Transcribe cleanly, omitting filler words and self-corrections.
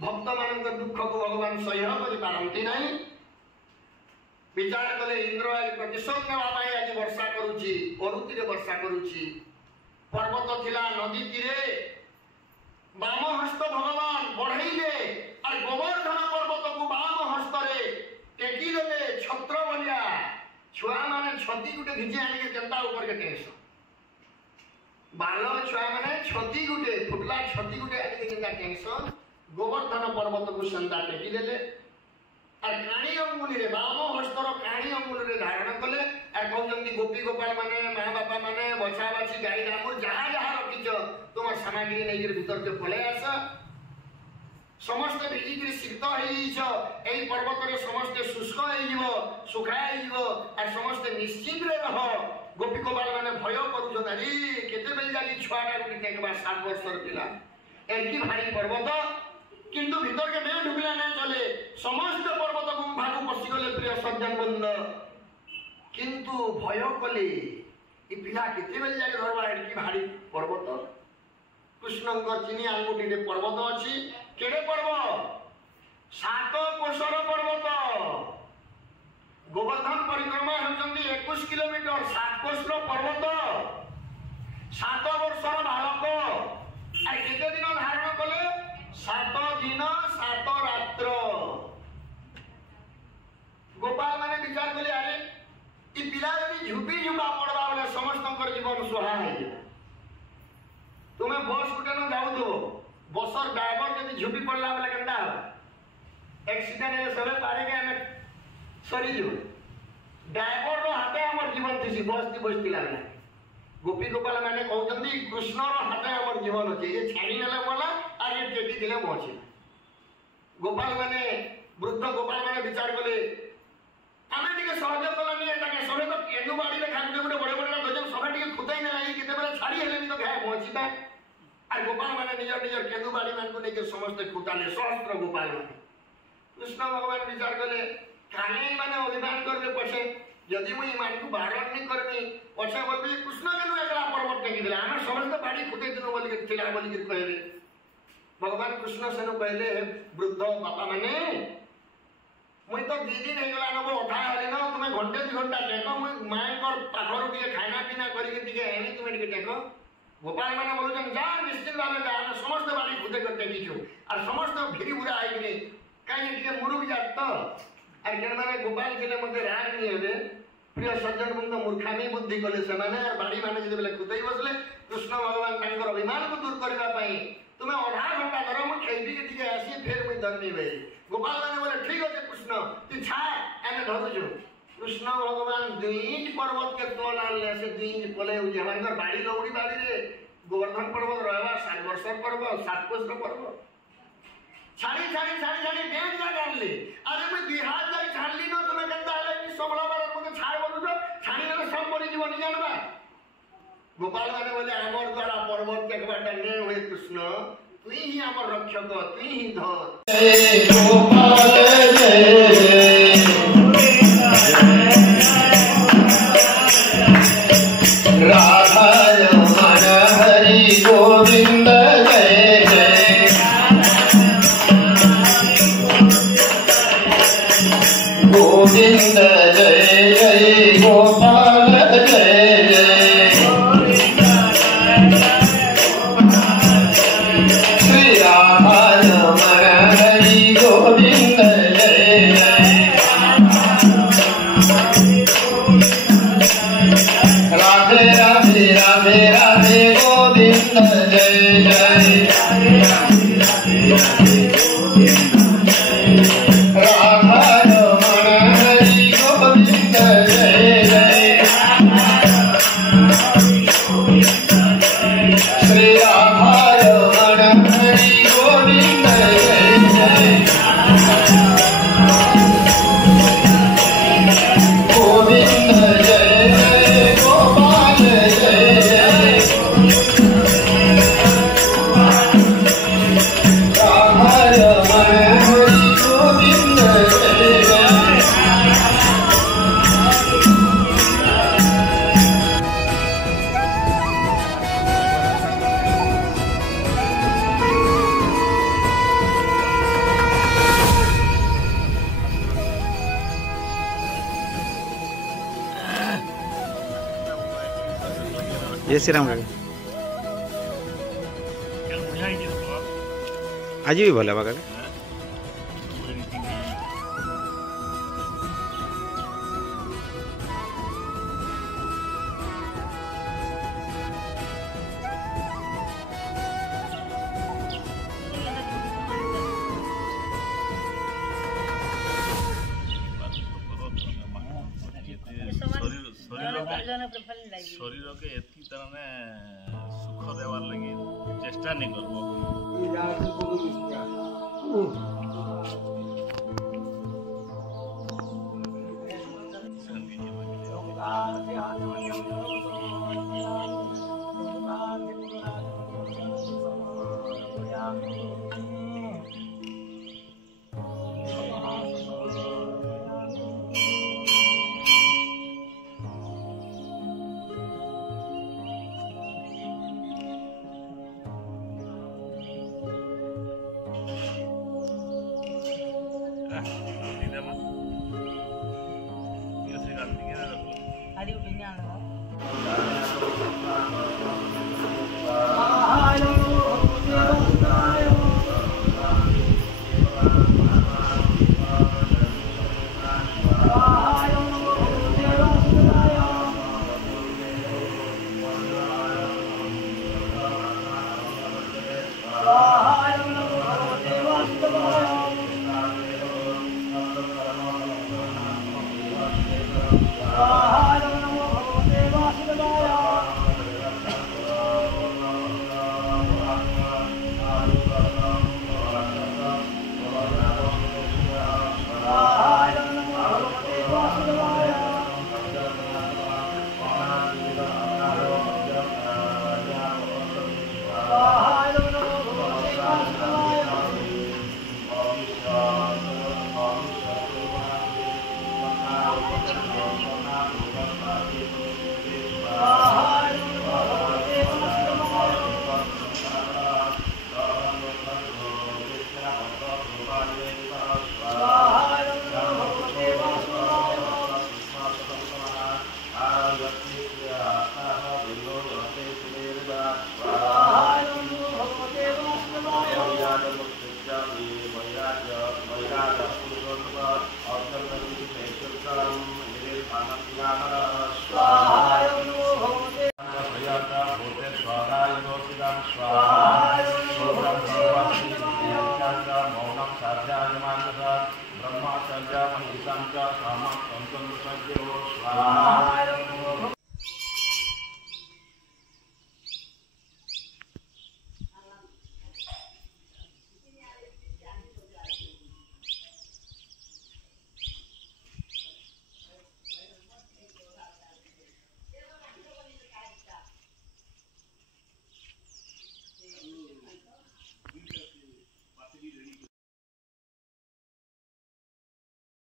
भक्त मान दुख को भगवान सह्य करती नहीं विचार कले इंद्र आज प्रतिशोध नापी आज वर्षा करुति वर्षा करुच्ची पर्वत थिला नदी तीरे वाम हस्त भगवान बढ़ाइले और गोवर्धन पर्वत को वाम हस्त टेकी देले छत्र बलिया छुआ माने छती गुटे घिची आनिके केंता ऊपर के टेंशन बाल छुआ माने छती गुटे फुटला छती गुटे आनिके केंता टेंशन गोवर्धन पर्वत को संदा टेकी देले और काणी अंगुली रे वाम हस्तर काणी अंगुली रे धारण कले और कहउजंती गोपी गोपाल माने मां बापा माने बछा बाछी गाई दामु जहा जहा रखिछ तुम सामग्री नै के भीतर के पळे आस समस्त भिजिक शीत हो पर्वत रे समस्त शुष्क हो सुखा हो और समस्त निश्चिंत रे रह गोपी गोपाल माने भय करूछन अरे केते बेल जाली छुआटा को टेकबा 7 वर्षर पिला एकी भारी पर्वत किंतु भीतर के नहीं ढुकला नहीं चले समस्त पर्वत गुंफा को पशि गले प्रिय सज्जन बंद किंतु भय कले ई पिला केते बेल जाय धरबा एकी भारी पर्वत कृष्णंकर चिनी आंगुठी रे पर्वत अछि केडे पर्वत 7 कोशर पर्वत गोवर्धन परिक्रमा होचंदी 21 किलोमीटर 7 कोशर पर्वत 7 वर्षर बालक आ केते दिन धारण कले 7 दिन 7 रात्र गोपाल माने विचार कले अरे ई पिला यदि झुपी झुपा पड़बा बोले समस्त जीवन सुहा है तुम्हें बस गुटे न जाऊ दो बसर ड्राइवर यदि झुपी पड़ला बोले केंदा एक्सीडेंट हे सबे पारे के हमें सरी जो ड्राइवर रो हाथे हमर जीवन थिसी बस ती बसतिला ना गोपी गोपाल माने कहउजंती कृष्ण रो हाथे हमर जीवन अछि ये छाड़ी नेला बोला और ये टेटी दिले पहुंची गोपाल माने वृद्ध गोपाल माने विचार कले आमे टिके सहयोग कलानी एटा के सबे तो एदु बाड़ी रे खाते गुटे बड़े बड़े गजब सबे टिके खुदाई ने लागि केते बेले छाड़ी हेले भी तो घाय पहुंचीता और गोपाल माने निजर निजर केदु बाड़ी मान को लेके समस्त खुदाले सहस्त्र गोपाल माने कृष्ण भगवान विचार कले काने माने अभिमान करले पछे यदि मुई मान को बारण नहीं करनी पछे बोलबी कृष्ण केनु एकला पर्वत टेकी दिला हम समस्त बाड़ी खुदे दिनो बोली के थिला बोली के कहले भगवान कृष्ण सेनु कहले वृद्ध बापा माने मुई तो 2 दिन हे गला नको उठा हले न तुमे घंटे 2 घंटा टेको मुई माय कर पाखरो के खाना पीना करी के टिके एनी तुमे टिके टेको गोपाल माने बोलुछन जा निश्चित भाबे जा हम समस्त बाड़ी खुदे कर टेकी छु और समस्त भिरी बुरा आई के काई टिके मुरुक जात तो और जन माने गोपाल केले मते राग नहीं हेबे प्रिय सज्जन बंधु मूर्खामी बुद्धि कले से माने और बाड़ी माने जदे बेले खुदाई बसले कृष्ण भगवान तांकर अभिमान को दूर करबा पई तुमे आधा घंटा करो मु खेबी के टिके आसी फेर मुई धरनी भई गोपाल माने बोले ठीक है कृष्ण तू छा एने धरु जो कृष्ण भगवान 2 इंच पर्वत के तोल आले से 2 इंच पले हो जे हमर बाड़ी लौड़ी बाड़ी रे गोवर्धन पर्वत रहबा 7 वर्ष पर्वत 7 कोस पर्वत छाड़ी छाड़ी छाड़ी छाड़ी बेंच जा डालले अरे मैं बिहार जाई छाड़ली न तुमे केंता आले कि सबला बार मते छाड़ बोलु तो छाड़ी ले सब पड़ी जीवन जानबा गोपाल माने बोले हमर द्वारा पर्वत देखबाटा ने होय कृष्ण तू ही हमर रक्षक तू ही धर जय गोपाल जय राधा रमण हरि गोविंद गोविंद जय जय गोपाल जय जय श्री राधा रमण हरि गोविंद जय जय राधे राधे राधे राधे गोविंद जय जय राधा रमण हरि गोविंद जय श्री राम काका आज भी भले बा काका शरीर के एथी तरह सुख देवार लगी चेष्टा नहीं करबो स्वाहा